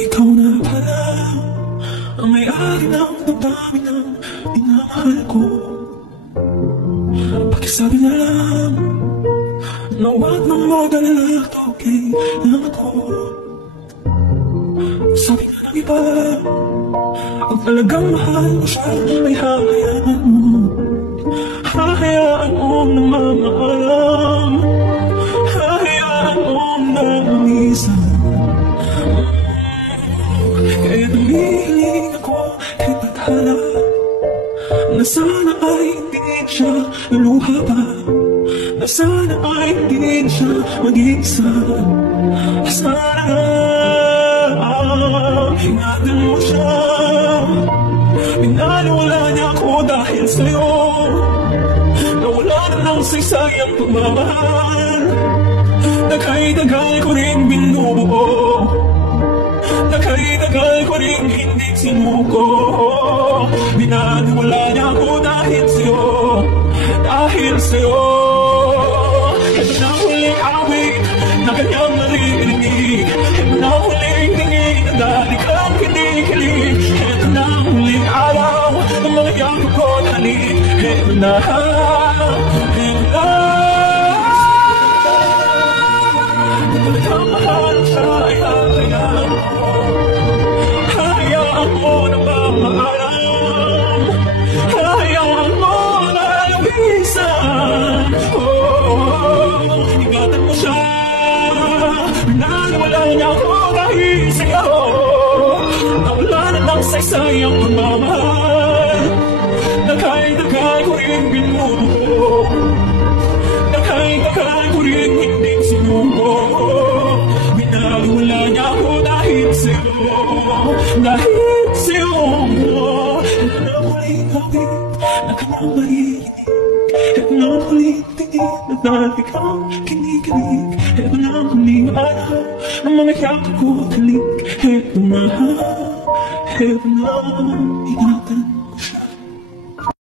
ikaw na pala ang may-ari ng damdamin ng minamahal ko. Pakisabi na lang na huwag nang mag-alala, okay lang ako. Sabi nga ng iba, kung talagang mahal mo siya, ay hahayaan mo. Hahayaan mo na mamaalam, hahayaan mo na umisan. Kaya tumihiling ako kay paghala na sana ay hindi siya luluha pa, na sana ay hindi siya mag-iisa. Sana ingatan mo siya, minaliwala niya ako dahil sa'yo. Nawala na ng saysayang pagmamahal, dagay-dagay ko rin binubuo, dagay-dagay ko rin hindi sinuko. Binaliwala niya ako dahil sa'yo, dahil sa'yo. Ito na huling awit na kanyang naririnig, ito na huling tingin na dali kang kinikilig. Ito na huling araw ng mga yakap ko at halik. Ito na, ito na. Talagang mahal siya ay hahayaan mo, hahayaan mo na mamaalam, hahayaan mo na lumisan. Ingatan mo siya, minaliwala niya ako dahil sa'yo. Nawala na ng saysayang pagmamahal, dagay-dagay ko rin binubuo, dagay-dagay ko rin hindi sinuko. Binaliwala niya ako dahil sa'yo, dahil sa'yo. Ito na huling awit na kanyang maririnig, ito na huling tingin na dali kang kinikilig. Ito na huling araw ng mga yakap ko at halik. Ito na, ingatan